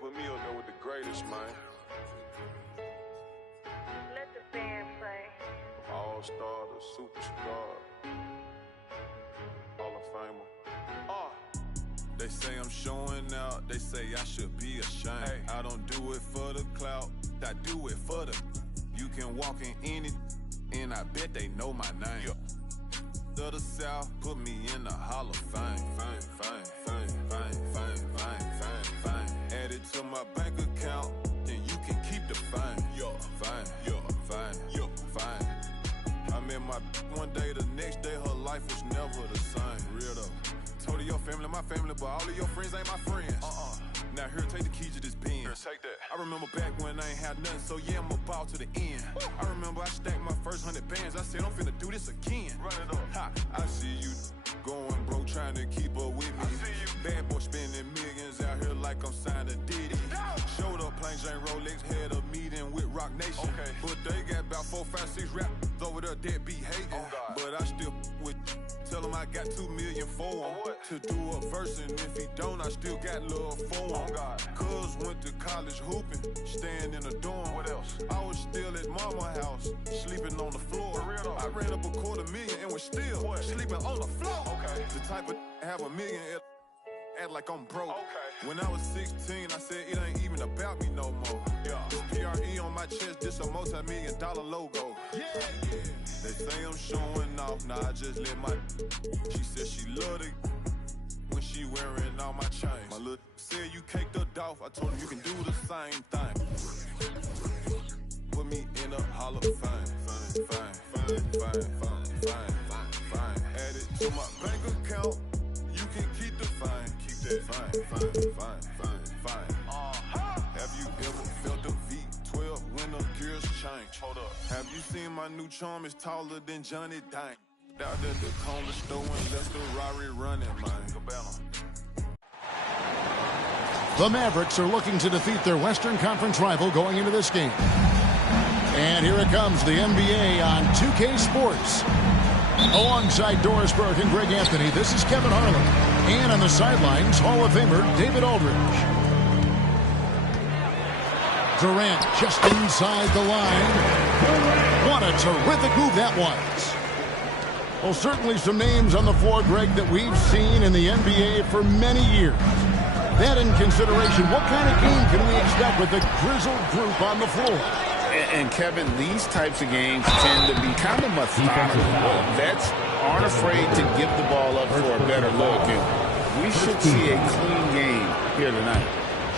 put me up there with the greatest, man. Let the band play. All-star to superstar. Hall of Famer. They say I'm showing out, they say I should be ashamed. Hey. I don't do it for the clout, I do it for the. You can walk in any, and I bet they know my name. Yeah. To the South, put me in the Hall of Fame. Fame. Add it to my bank account, then you can keep the fame. Fine. I met my one day, the next day her life was never the same. Real though. Told her your family, my family, but all of your friends ain't my friends. Now here, take the keys to this Benz. Here, take that. I remember back when I ain't had nothing, so yeah, I'm about to the end. I remember I stacked my first 100 bands. I said I'm finna do this again. Run it up. Ha, I see you going broke, trying to keep up with me. I see you. Bad boy spending millions out here like I'm signed to Diddy. Showed up, plain Jane Rolex, had a meeting with Rock Nation. Okay. But they got about 4, 5, 6 rappers over there that be hating. But I still with. Tell him I got $2 million for him to do a verse, and if he don't, I still got love for him. Cuz went to college hooping, staying in a dorm. What else? I was still at mama house, sleeping on the floor. I ran up $250,000 and was still sleeping on the floor. Okay. The type of have $1 million act like I'm broke. Okay. When I was 16, I said it ain't even about me no more. Yeah. This PRE on my chest, this a multi-million-dollar logo. Yeah. They say I'm showing off, nah, I just let my. She said she loved it when she wearing all my chains. My little said you caked her off, I told him you can do the same thing. Put me in the Hall of Fame. Add it to my bank account, you can keep the fine. Keep that fine. Have you ever felt the V12 when the gears change? Hold up. Have you seen my new charm is taller than Johnny Dang? Out at the corner store and left the Rari running, man. The Mavericks are looking to defeat their Western Conference rival going into this game. And here it comes, the NBA on 2K Sports. Alongside Doris Burke and Greg Anthony, this is Kevin Harlan. And on the sidelines, Hall of Famer David Aldridge. Durant just inside the line. What a terrific move that was. Well, certainly some names on the floor, Greg, that we've seen in the NBA for many years. That in consideration, what kind of game can we expect with the grizzled group on the floor? And Kevin, these types of games tend to be kind of methodical. Vets aren't afraid to give the ball up for a better look. And we should see a clean game here tonight.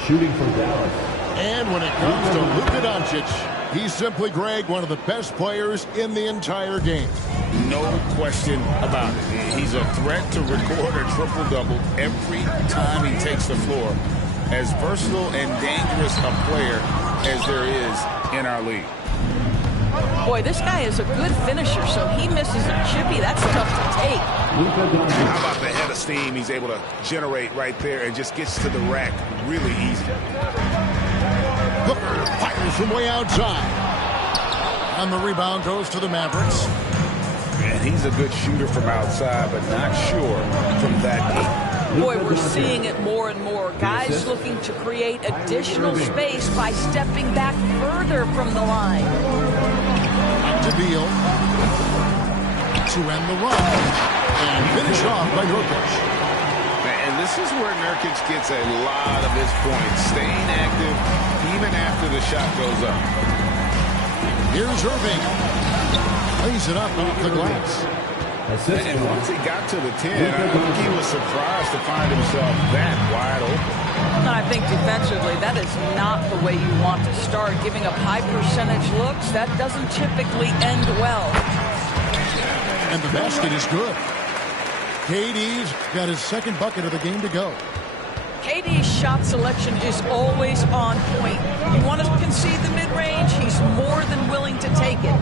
Shooting from Dallas. And when it comes to Luka Doncic, he's simply, Greg, one of the best players in the entire game. No question about it. He's a threat to record a triple-double every time he takes the floor. As versatile and dangerous a player as there is in our league. Boy, this guy is a good finisher, so he misses a chippy. That's tough to take. How about the head of steam he's able to generate right there and just gets to the rack really easy. Booker fires from way outside. And the rebound goes to the Mavericks. And he's a good shooter from outside, but not sure from that deep. Boy, we're seeing it more and more. Guys looking to create additional space by stepping back further from the line. Up to Beal. To end the run. And finish off by Nurkic. And this is where Nurkic gets a lot of his points. Staying active even after the shot goes up. Here's Irving. Lays it up off the glass. And once he got to the 10, I think he was surprised to find himself that wide open. I think defensively, that is not the way you want to start. Giving up high percentage looks, that doesn't typically end well. And the basket is good. KD's got his second bucket of the game to go. KD's shot selection is always on point. You want to concede the mid-range, he's more than willing to take it.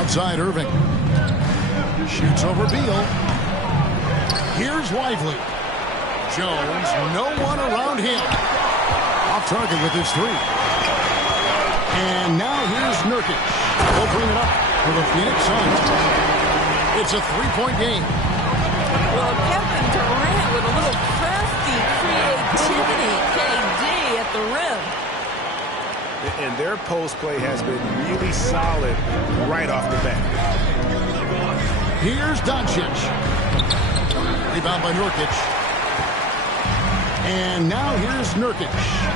Outside Irving. Shoots over Beal. Here's Lively. Jones, no one around him. Off target with his three. And now here's Nurkic. He'll bring it up for the Phoenix Suns. It's a three-point game. Well, Kevin Durant with a little crafty creativity, KD at the rim. And their post play has been really solid right off the bat. Here's Doncic. Rebound by Nurkic. And now here's Nurkic.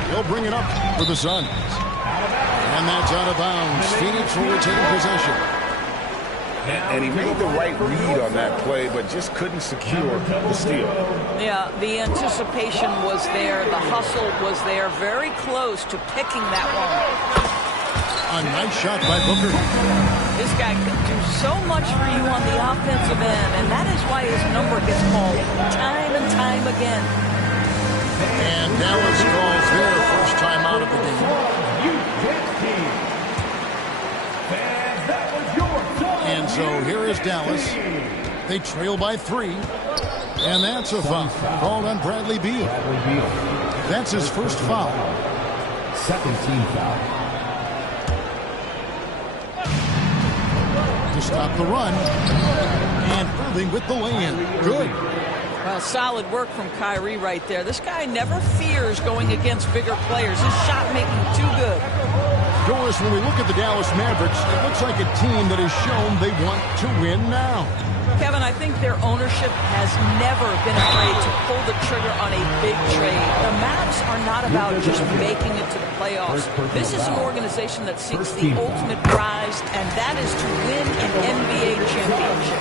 He'll bring it up for the Suns. And that's out of bounds. Phoenix will retain possession. And he made the right read on that play, but just couldn't secure the steal. Yeah, the anticipation was there. The hustle was there. Very close to picking that one. A nice shot by Booker. This guy can do so much for you on the offensive end, and that is why his number gets called time and time again. And Dallas calls their first time out of the game. And so here is Dallas. They trail by 3. And that's a foul called on Bradley Beal. That's his first foul. Second team foul. To stop the run. And Irving with the lay-in. Good. Well, solid work from Kyrie right there. This guy never fears going against bigger players. His shot making too good. Doris, when we look at the Dallas Mavericks, it looks like a team that has shown they want to win now. Kevin, I think their ownership has never been afraid to pull the trigger on a big trade. The Mavs are not about just making it to the playoffs. This is an organization that seeks the ultimate prize, and that is to win an NBA championship.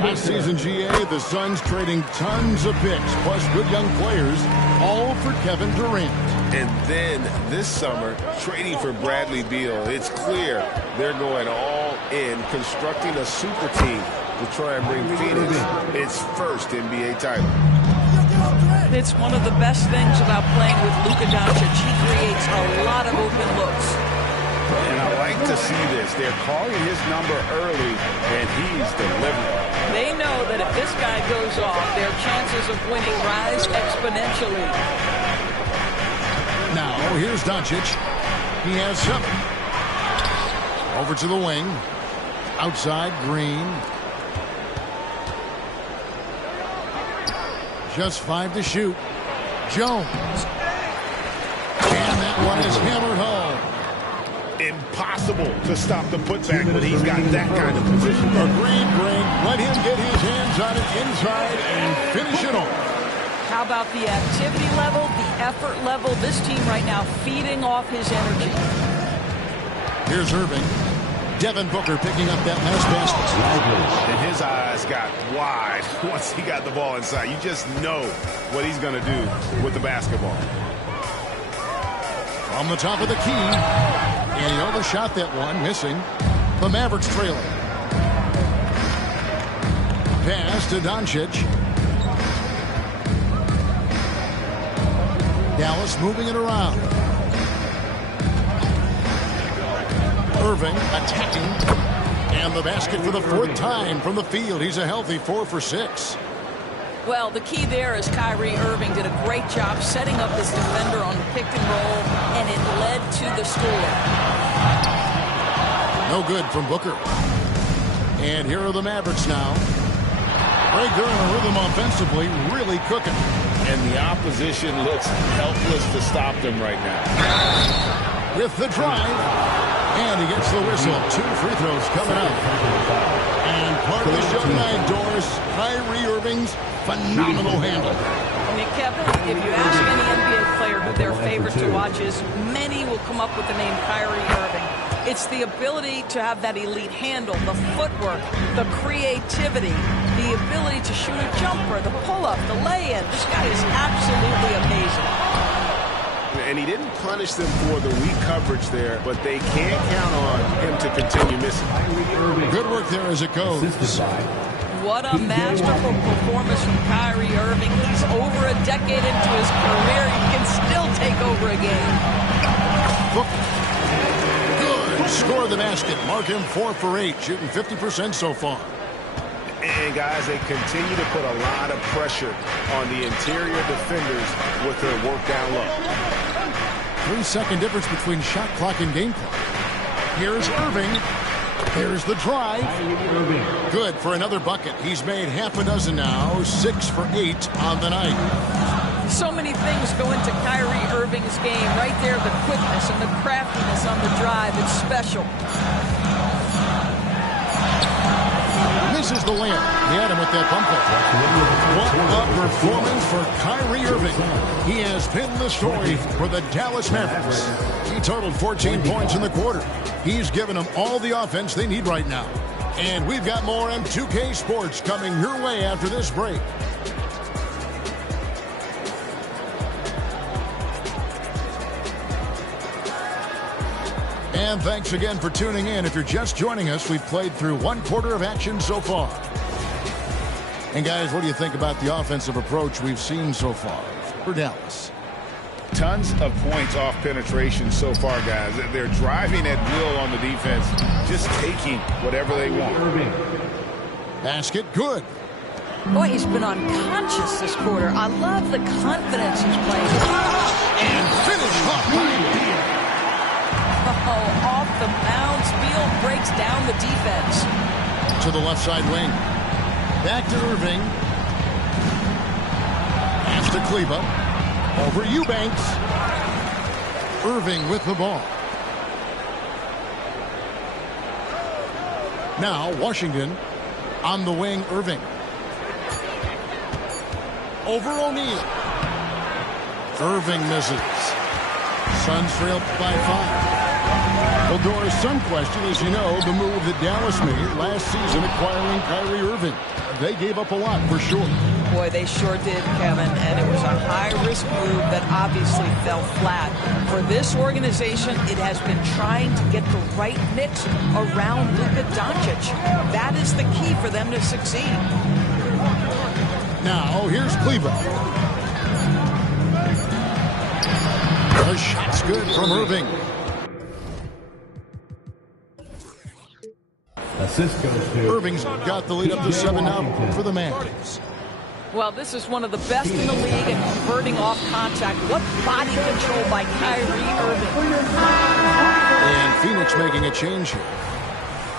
Last season, GA, the Suns trading tons of picks, plus good young players, all for Kevin Durant. And then this summer, trading for Bradley Beal, it's clear they're going all in, constructing a super team to try and bring Phoenix its first NBA title. It's one of the best things about playing with Luka Doncic. He creates a lot of open looks. And I like to see this. They're calling his number early, and he's delivering. They know that if this guy goes off, their chances of winning rise exponentially. Now, here's Doncic. He has 7. Over to the wing. Outside, Green. Just 5 to shoot. Jones. And that one is hammered home. Impossible to stop the putback when he's got that kind of position. Agreed, Green. Let him get his hands on it inside and finish it off. How about the activity level, the effort level? This team right now feeding off his energy. Here's Irving. Devin Booker picking up that last basket. And his eyes got wide once he got the ball inside. You just know what he's going to do with the basketball. On the top of the key. And he overshot that one, missing. The Mavericks trailing. Pass to Doncic. Dallas moving it around. Irving attacking. And the basket for the 4th time from the field. He's a healthy 4 for 6. Well, the key there is Kyrie Irving did a great job setting up this defender on the pick and roll, and it led to the score. No good from Booker. And here are the Mavericks now. Right there in a rhythm offensively, really cooking. And the opposition looks helpless to stop them right now. With the drive. And he gets the whistle. 2 free throws coming up. And part of the show tonight, Doris, Kyrie Irving's phenomenal handle. I mean, Kevin, if you ask any NBA player who their favorite to watch is, many will come up with the name Kyrie Irving. It's the ability to have that elite handle, the footwork, the creativity, the ability to shoot a jumper, the pull-up, the lay-in. This guy is absolutely amazing. And he didn't punish them for the weak coverage there, but they can't count on him to continue missing. Good work there as it goes. What a masterful performance from Kyrie Irving. He's over a decade into his career. He can still take over a game. Good. Score the basket. Mark him 4 for 8, shooting 50% so far. And, guys, they continue to put a lot of pressure on the interior defenders with their work down low. 3-second difference between shot clock and game clock. Here's Irving. Here's the drive. Good for another bucket. He's made half a dozen now, 6 for 8 on the night. So many things go into Kyrie Irving's game. Right there, the quickness and the craftiness on the drive. It's special. Misses the layup. He had him with that bump fake. What a performance for Kyrie Irving. He has been the story for the Dallas Mavericks. He totaled 14 points in the quarter. He's given them all the offense they need right now. And we've got more M2K Sports coming your way after this break. And thanks again for tuning in. If you're just joining us, we've played through one quarter of action so far. And guys, what do you think about the offensive approach we've seen so far for Dallas? Tons of points off penetration so far, guys. They're driving at will on the defense, just taking whatever they want. Basket, good. Boy, he's been unconscious this quarter. I love the confidence he's playing. And finish off by Beal. Oh, off the bounce. Beal breaks down the defense. To the left side wing. Back to Irving. Pass to Kleber. Over Eubanks. Irving with the ball. Now Washington on the wing. Irving. Over O'Neal. Irving misses. Suns trail by 5. Well, Doris, some question, as you know, the move that Dallas made last season acquiring Kyrie Irving. They gave up a lot, for sure. Boy, they sure did, Kevin, and it was a high-risk move that obviously fell flat. For this organization, it has been trying to get the right mix around Luka Doncic. That is the key for them to succeed. Now, here's Kleber. The shot's good from Irving. Assist goes to Irving's got the lead up to 7 now for the Mavs. Well, this is one of the best in the league at converting off contact. What body control by Kyrie Irving. And Phoenix making a change here.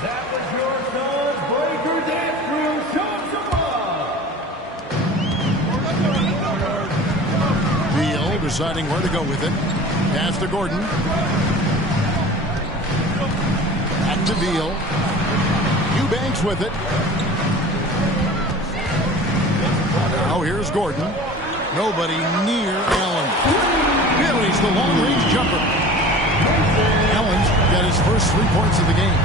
That was your Suns breaker dance crew. Show some love. Beal deciding where to go with it. Pass to Gordon. Back to Beal. Eubanks with it. Now here's Gordon. Nobody near Allen. Buries the long-range jumper. Allen's got his first 3 points of the game.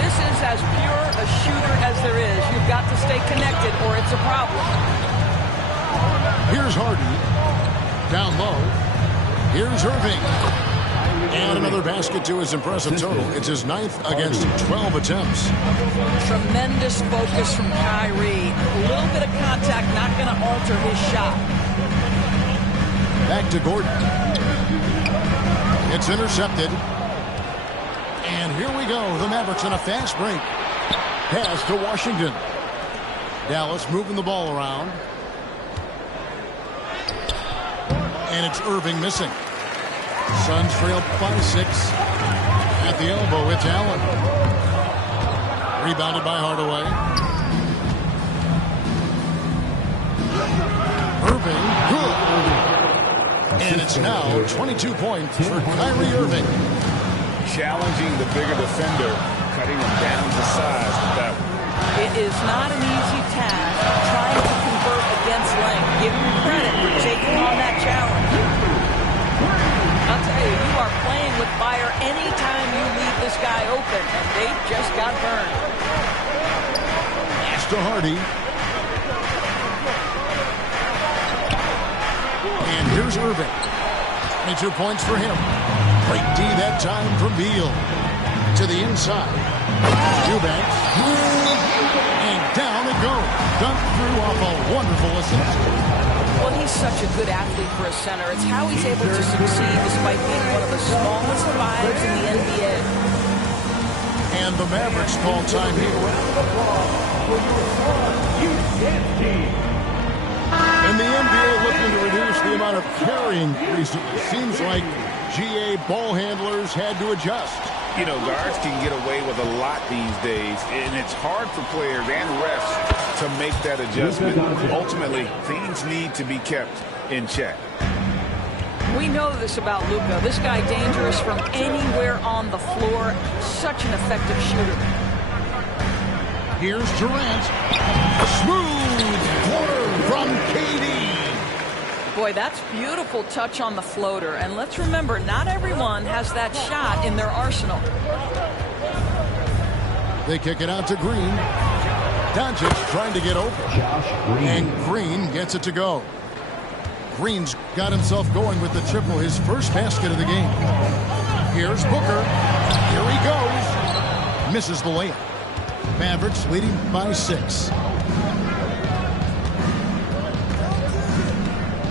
This is as pure a shooter as there is. You've got to stay connected or it's a problem. Here's Harden. Down low. Here's Irving. And another basket to his impressive total. It's his 9th against 12 attempts. Tremendous focus from Kyrie. A little bit of contact not going to alter his shot. Back to Gordon. It's intercepted. And here we go. The Mavericks on a fast break. Pass to Washington. Dallas moving the ball around. And it's Irving missing. Suns trail by 6. At the elbow, it's Allen. Rebounded by Hardaway. Irving, good. And it's now 22 points for Kyrie Irving. Challenging the bigger defender, cutting him down to size with that one. It is not an easy task trying to convert against length. Give him credit for taking on that challenge. I'll tell you, you are playing with fire anytime you leave this guy open, and they just got burned. Pass to Hardy. And here's Irving. 22 points for him. Great D that time from Beal. To the inside. Eubanks. And down it goes. Dunked through off a wonderful assist. Well, he's such a good athlete for a center. It's how he's able to succeed despite being one of the smallest fives in the NBA. And the Mavericks call time here. And the NBA looking to reduce the amount of carrying recently. Seems like GA ball handlers had to adjust. You know, guards can get away with a lot these days, and it's hard for players and refs to make that adjustment. Ultimately, things need to be kept in check. We know this about Luka. This guy dangerous from anywhere on the floor. Such an effective shooter. Here's Durant. Smooth floater from KD. Boy, that's beautiful touch on the floater. And let's remember, not everyone has that shot in their arsenal. They kick it out to Green. Doncic trying to get open. And Green gets it to go. Green's got himself going with the triple, his first basket of the game. Here's Booker. Here he goes. Misses the layup. Mavericks leading by 6.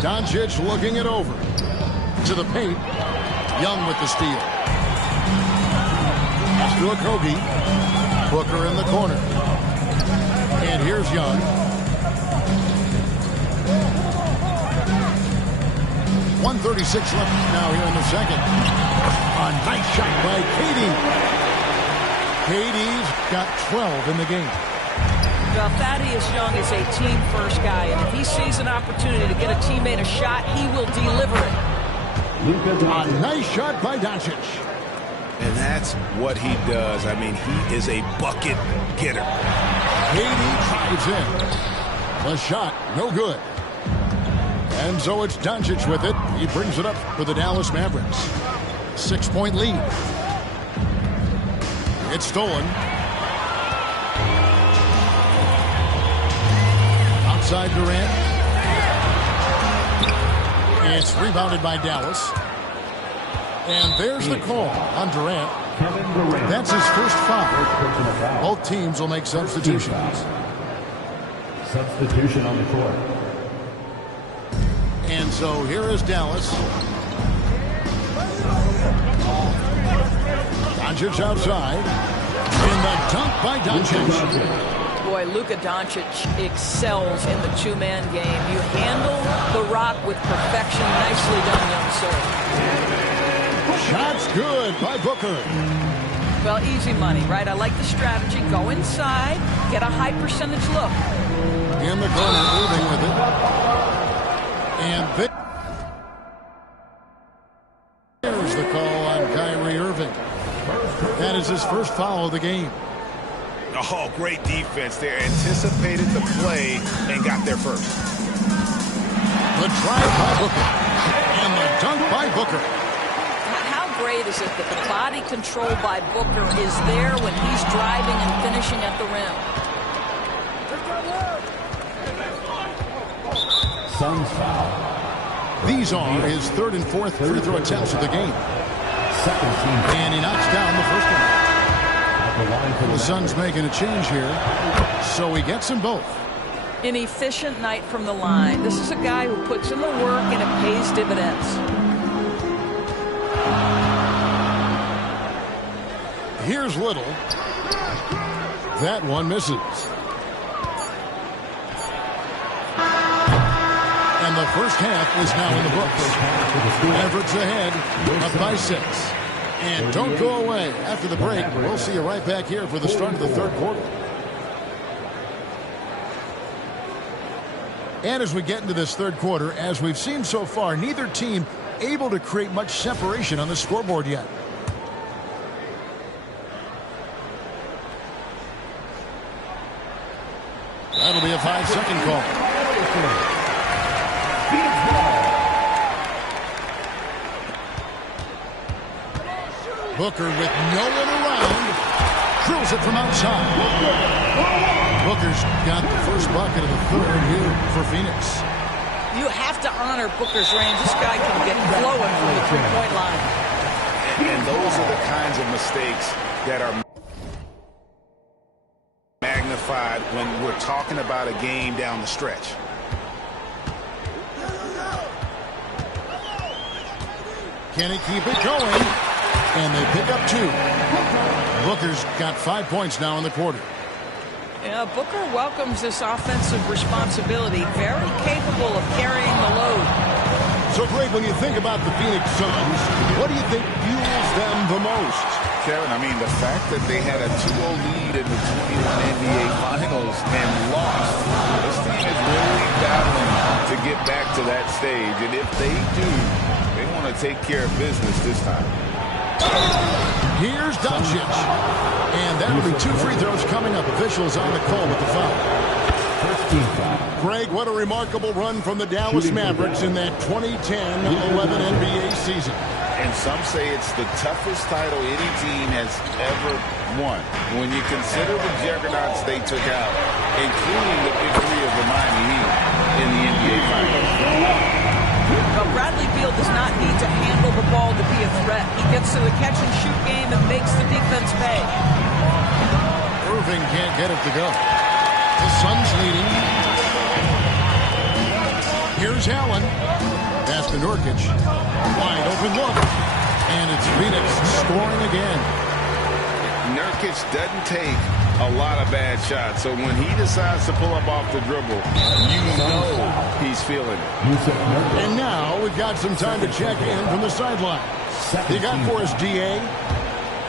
Doncic looking it over. To the paint. Young with the steal. Pass to Okogie. Booker in the corner. And here's Young. 1:36 left now here in the second. A nice shot by KD. KD's got 12 in the game. Well, Thaddeus Young is a team-first guy, and if he sees an opportunity to get a teammate a shot, he will deliver it. A nice shot by Doncic. And that's what he does. I mean, he is a bucket getter. KD drives in. The shot, no good. And so it's Doncic with it. He brings it up for the Dallas Mavericks. 6-point lead. It's stolen. Outside Durant. It's rebounded by Dallas. And there's the call on Durant. That's his first foul. Both teams will make substitutions. Substitution on the court. And so here is Dallas. Doncic outside. In the dunk by Doncic. Boy, Luka Doncic excels in the two-man game. You handle the rock with perfection. Nicely done, young sir. Shot's good by Booker. Well, easy money, right? I like the strategy. Go inside, get a high percentage look. In the corner, moving with it. And there's the call on Kyrie Irving. That is his first foul of the game. Oh, great defense there. Anticipated the play and got there first. The drive by Booker. And the dunk by Booker. How great is it that the body control by Booker is there when he's driving and finishing at the rim? Suns foul. These are his third and fourth free throw attempts of the game. Second team. And he knocks down the first one. The Suns making a change here, so he gets them both. An efficient night from the line. This is a guy who puts in the work and it pays dividends. Here's Little. That one misses. And the first half is now in the books. Mavericks ahead, up by 6. And don't go away. After the break, we'll see you right back here for the start of the third quarter. And as we get into this third quarter, as we've seen so far, neither team able to create much separation on the scoreboard yet. That'll be a 5-second call. Booker with no one around. Drills it from outside. Booker's got the first bucket of the third here for Phoenix. You have to honor Booker's range. This guy can get flowing from the three-point line. And those are the kinds of mistakes that are magnified when we're talking about a game down the stretch. Can he keep it going? And they pick up 2. Booker's got 5 points now in the quarter. Yeah, Booker welcomes this offensive responsibility. Very capable of carrying the load. So, Greg, when you think about the Phoenix Suns, what do you think fuels them the most? Kevin. I mean, the fact that they had a 2-0 lead in the 21 NBA Finals and lost, this team is really battling to get back to that stage. And if they do, they want to take care of business this time. Here's Doncic. And that'll be 2 free throws coming up. Officials on the call with the foul. Greg, what a remarkable run from the Dallas Mavericks in that 2010-11 NBA season. And some say it's the toughest title any team has ever won. When you consider the juggernauts they took out, including the victory of the Miami Heat in the NBA Finals. Well, Bradley Beal does not need to handle the ball to be a threat. He gets to the catch-and-shoot game and makes the defense pay. Irving can't get it to go. The Suns leading. Here's Allen. Pass to Nurkic. Wide open look. And it's Phoenix scoring again. Nurkic doesn't take a lot of bad shots, so when he decides to pull up off the dribble, you know he's feeling it. And now we've got some time to check in from the sideline. You got for us, DA?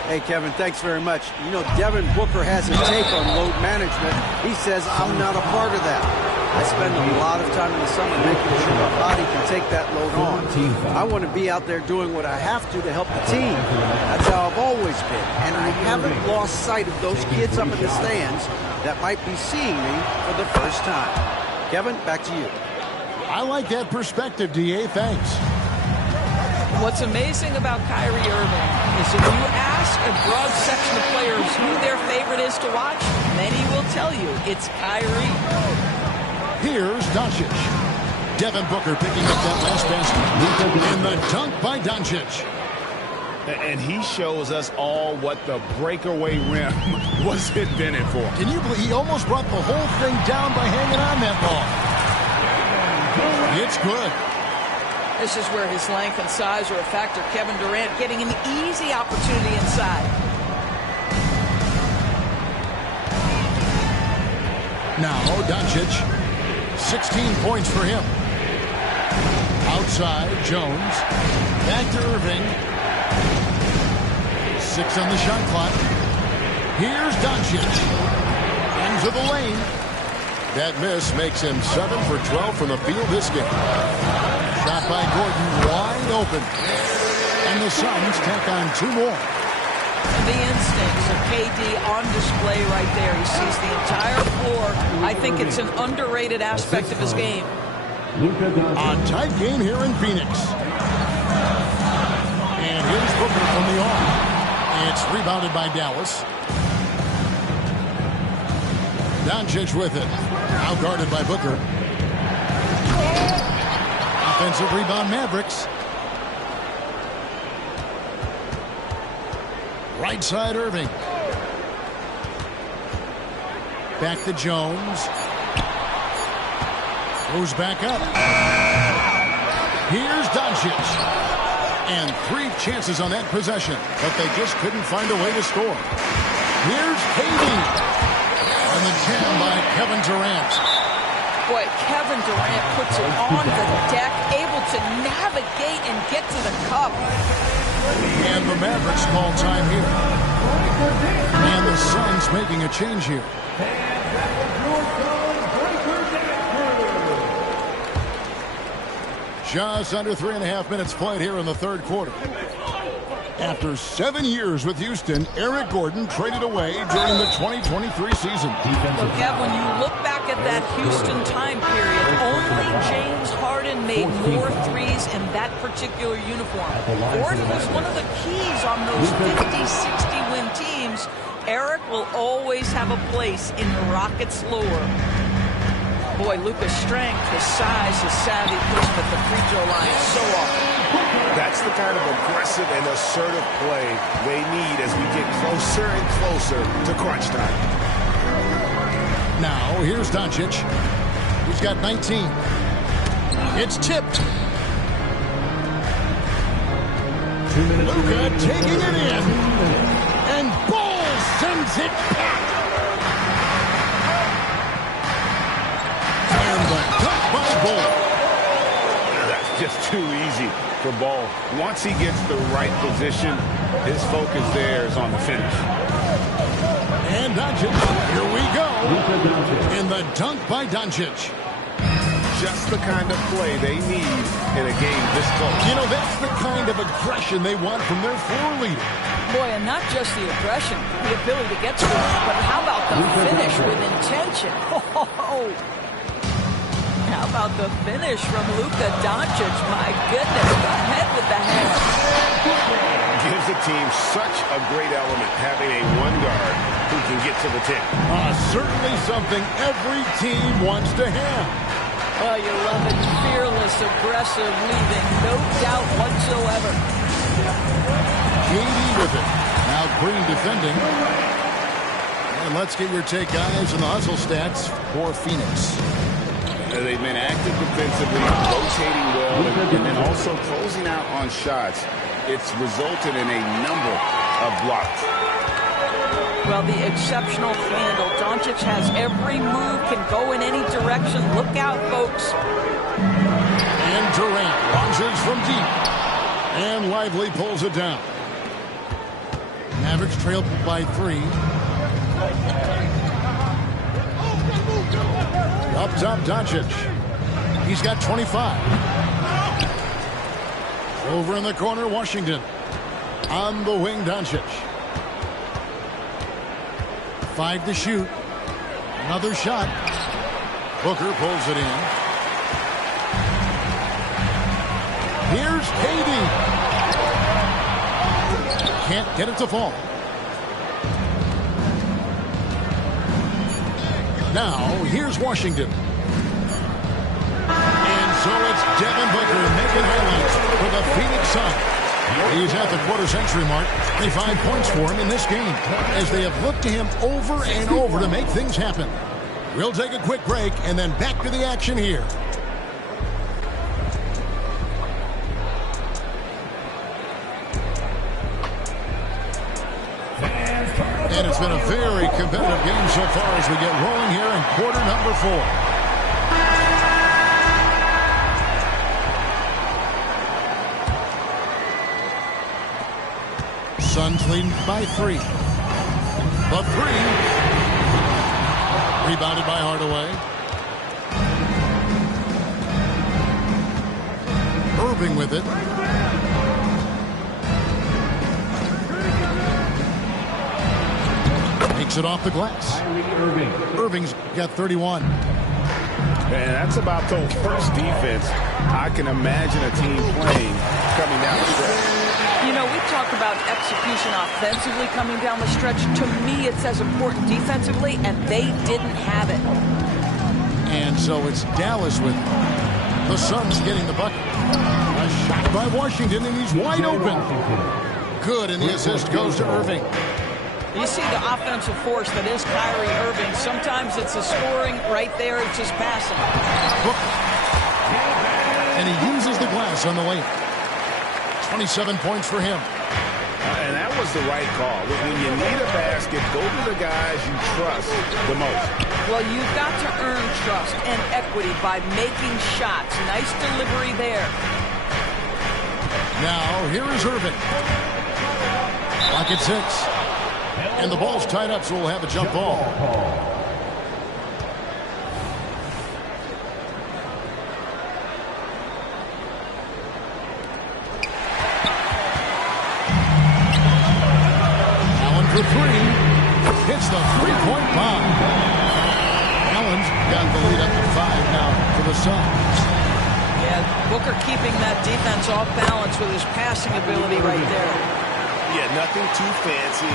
Hey, Kevin, thanks very much. You know, Devin Booker has a take on load management. He says, I'm not a part of that. I spend a lot of time in the summer making sure my body can take that load on. I want to be out there doing what I have to help the team. That's how I've always been. And I haven't lost sight of those kids up in the stands that might be seeing me for the first time. Kevin, back to you. I like that perspective, DA. Thanks. What's amazing about Kyrie Irving is if you ask a broad section of players who their favorite is to watch, many will tell you it's Kyrie. Here's Doncic. Devin Booker picking up that last basket. And the dunk by Doncic. And he shows us all what the breakaway rim was invented for. Can you believe he almost brought the whole thing down by hanging on that ball? It's good. This is where his length and size are a factor. Kevin Durant getting an easy opportunity inside. Now Doncic, 16 points for him. Outside, Jones. Back to Irving. 6 on the shot clock. Here's Doncic. Into the lane. That miss makes him 7 for 12 from the field this game. Shot by Gordon, wide open. And the Suns tack on 2 more. The instincts of KD on display right there. He sees the entire floor. I think it's an underrated aspect of his game. A tight game here in Phoenix. And here's Booker from the arc. It's rebounded by Dallas. Doncic with it. Out guarded by Booker. Offensive rebound, Mavericks. Right side, Irving. Back to Jones. Goes back up. Here's Doncic. And 3 chances on that possession, but they just couldn't find a way to score. Here's KD. And the jam by Kevin Durant. Boy, Kevin Durant puts it on the deck, able to navigate and get to the cup. And the Mavericks call time here. And the Suns making a change here. Just under 3.5 minutes played here in the third quarter. After 7 years with Houston, Eric Gordon traded away during the 2023 season. Look, Kev, when you look back at that Houston time period, only James Harden made more threes in that particular uniform. Gordon was one of the keys on those 50-60 win teams. Eric will always have a place in the Rockets' lore. Boy, Luka's strength, his size, his savvy puts him at the free throw line so often. That's the kind of aggressive and assertive play they need as we get closer and closer to crunch time. Now, here's Doncic. He's got 19. It's tipped. Luka taking it in. And Ball sends it back. And the cut by Ball. That's just too easy for Ball. Once he gets the right position, His focus there is on the finish. And Doncic, here we go. In the dunk by Doncic. Just the kind of play they need in a game this close. You know, that's the kind of aggression they want from their floor leader. Boy, and not just the aggression, the ability to get to it, but how about the finish with intention? Oh, how about the finish from Luka Doncic? My goodness, go ahead with the hammer. Gives the team such a great element having a one guard who can get to the 10. Certainly something every team wants to have. Oh, you love it. Fearless, aggressive, leaving. No doubt whatsoever. KD with it. Now Green defending. And let's get your take, guys, on the hustle stats for Phoenix. They've been active defensively, rotating well, and then also closing out on shots. It's resulted in a number of blocks. Well, the exceptional handle. Doncic has every move, can go in any direction. Look out, folks. And Durant launches from deep. And Lively pulls it down. Mavericks trailed by 3. Up top, Doncic. He's got 25. Over in the corner, Washington. On the wing, Doncic. 5 to shoot. Another shot. Booker pulls it in. Here's KD. Can't get it to fall. Now, here's Washington. And so it's Devin Booker making highlights for the Phoenix Suns. He's at the quarter-century mark. 25 points for him in this game as they have looked to him over and over to make things happen. We'll take a quick break and then back to the action here. And it's been a very competitive game so far as we get rolling here in quarter number 4. Suns leading by 3. The 3. Rebounded by Hardaway. Irving with it. Takes it off the glass. Irving's got 31. And that's about the worst defense I can imagine a team playing coming down the stretch. You know, we talk about execution offensively coming down the stretch. To me, it's as important defensively, and they didn't have it. And so it's Dallas with it. The Suns getting the bucket. A shot by Washington, and he's wide open. Good, and the assist goes to Irving. You see the offensive force that is Kyrie Irving. Sometimes it's a scoring right there. It's just passing. And he uses the glass on the lane. 27 points for him. And that was the right call. When you need a basket, go to the guys you trust the most. Well, you've got to earn trust and equity by making shots. Nice delivery there. Now, here is Irving. Clock at 6. And the ball's tied up, so we'll have a jump ball. Allen for 3. Hits the three-point bomb. Allen's got the lead up to 5 now for the Suns. Yeah, Booker keeping that defense off balance with his passing ability right there. Yeah, nothing too fancy.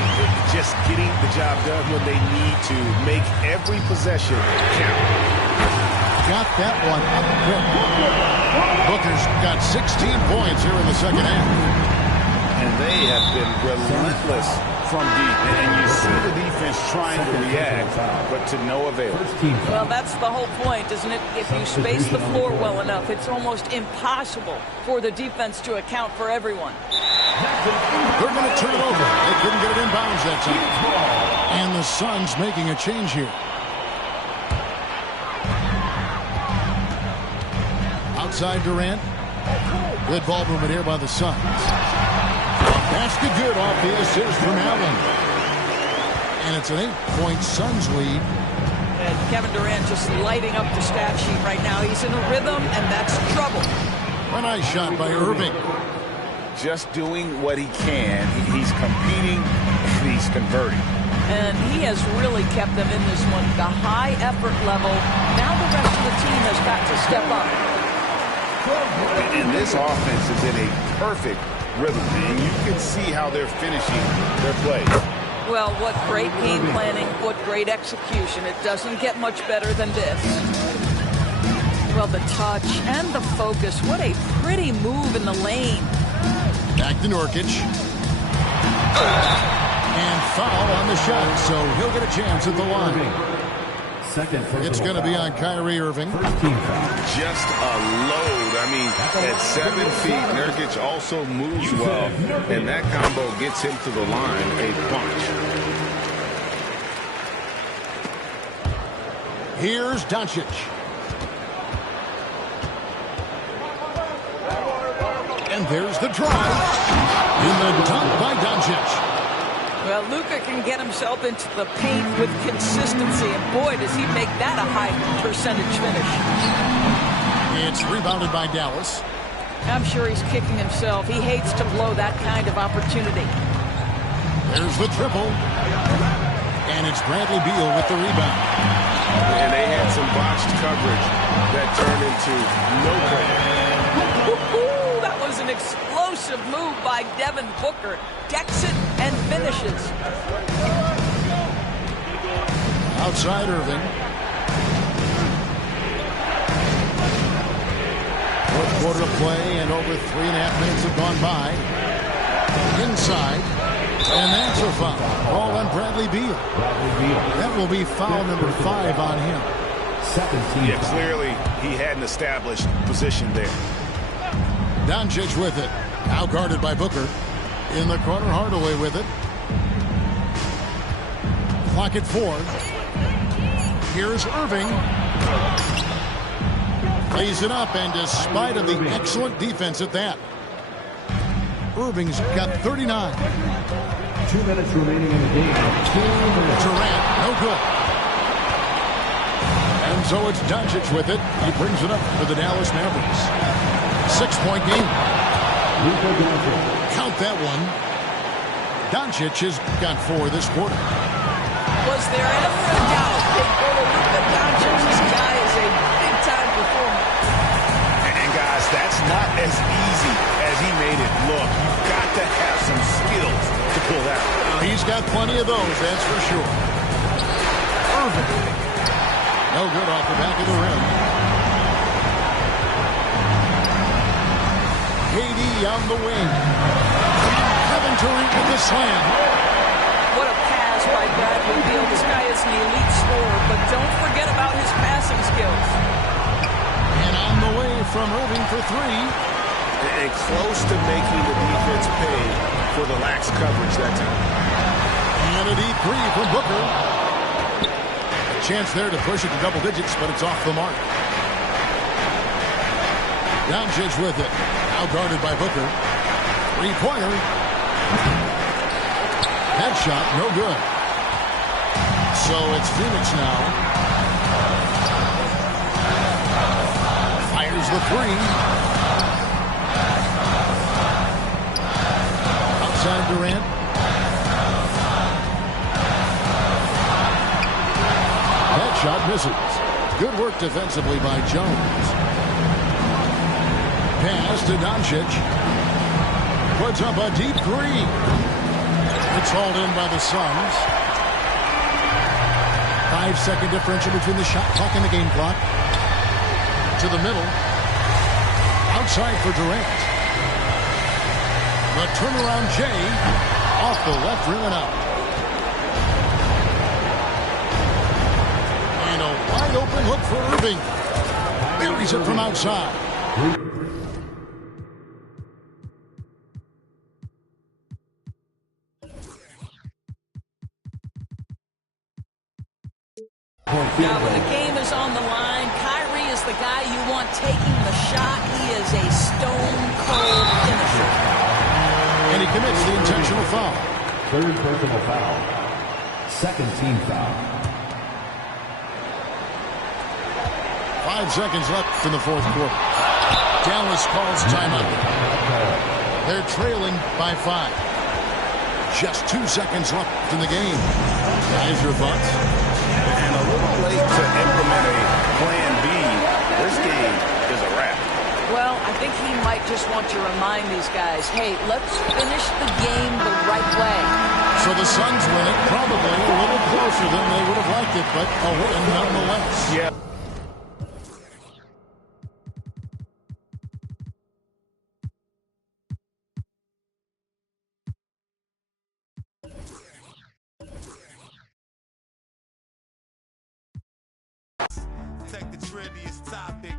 Just getting the job done when they need to. Make every possession count. Got that one up quick. Booker's got 16 points here in the second half. And they have been relentless from deep. And you see the defense trying to react, but to no avail. Well, that's the whole point, isn't it? If you space the floor well enough, it's almost impossible for the defense to account for everyone. They're going to turn it over. They couldn't get it inbounds that time. And the Suns making a change here. Outside Durant. Good ball movement here by the Suns. Basket good off the assist from Allen. And it's an 8-point Suns lead. And Kevin Durant just lighting up the stat sheet right now. He's in a rhythm, and that's trouble. A nice shot by Irving. Just doing what he can. He's competing, and he's converting. And he has really kept them in this one. The high effort level. Now the rest of the team has got to step up. And this offense is in a perfect rhythm. And you can see how they're finishing their play. Well, what great game planning, what great execution. It doesn't get much better than this. Well, the touch and the focus. What a pretty move in the lane. Back to Nurkic. And foul on the shot, so he'll get a chance at the line. It's going to be on Kyrie Irving. Just a load. I mean, at 7 feet, Nurkic also moves well, and that combo gets him to the line a bunch. Here's Doncic. And there's the drive. In the dunk by Doncic. Well, Luka can get himself into the paint with consistency, and boy, does he make that a high percentage finish. It's rebounded by Dallas. I'm sure he's kicking himself. He hates to blow that kind of opportunity. There's the triple. And it's Bradley Beal with the rebound. And they had some botched coverage that turned into no credit. That was an explosive move by Devin Booker. Decks it and finishes. Outside Irving. Fourth quarter play, and over 3.5 minutes have gone by. Inside. And that's a foul. Ball on Bradley Beal. That will be foul number 5 on him. Yeah, clearly he hadn't established position there. Doncic with it. Now guarded by Booker. In the corner, Hardaway with it. Clock at 4. Here's Irving. Plays it up, and despite of the excellent defense at that, Irving's got 39. 2 minutes remaining in the game. Durant, no good. And so it's Doncic with it. He brings it up for the Dallas Mavericks. 6-point game. Count that one. Doncic has got 4 this quarter. Was there ever a doubt they go to Luka Doncic? This guy is a big-time performer. And guys, that's not as easy as he made it look. You've got to have some skills to pull that. He's got plenty of those, that's for sure. Irving. No good off the back of the rim. KD on the wing. Having to reach with the slam. What a pass by Bradley Beal. This guy is an elite scorer, but don't forget about his passing skills. And on the way from Irving for 3. And close to making the defense pay for the lax coverage that time. And a deep 3 from Booker. A chance there to push it to double digits, but it's off the mark. Doncic with it. Now guarded by Booker. 3-pointer. That shot, no good. So it's Phoenix now. Fires the 3. Outside Durant. That shot misses. Good work defensively by Jones. Pass to Doncic. Puts up a deep 3. It's hauled in by the Suns. 5-second differential between the shot clock and the game clock. To the middle. Outside for Durant. The turnaround J. Off the left rim and out. And a wide open look for Irving. Buries it from outside. Now, when the game is on the line, Kyrie is the guy you want taking the shot. He is a stone-cold finisher. And he commits the intentional foul. Third personal foul. Second team foul. 5 seconds left in the fourth quarter. Dallas calls timeout. They're trailing by 5. Just 2 seconds left in the game. Guys, your thoughts? And a little late to implement a plan B. This game is a wrap. Well, I think he might just want to remind these guys, hey, let's finish the game the right way. So the Suns win it, probably a little closer than they would have liked it, but a win nonetheless. Yeah. Take the trendiest topic.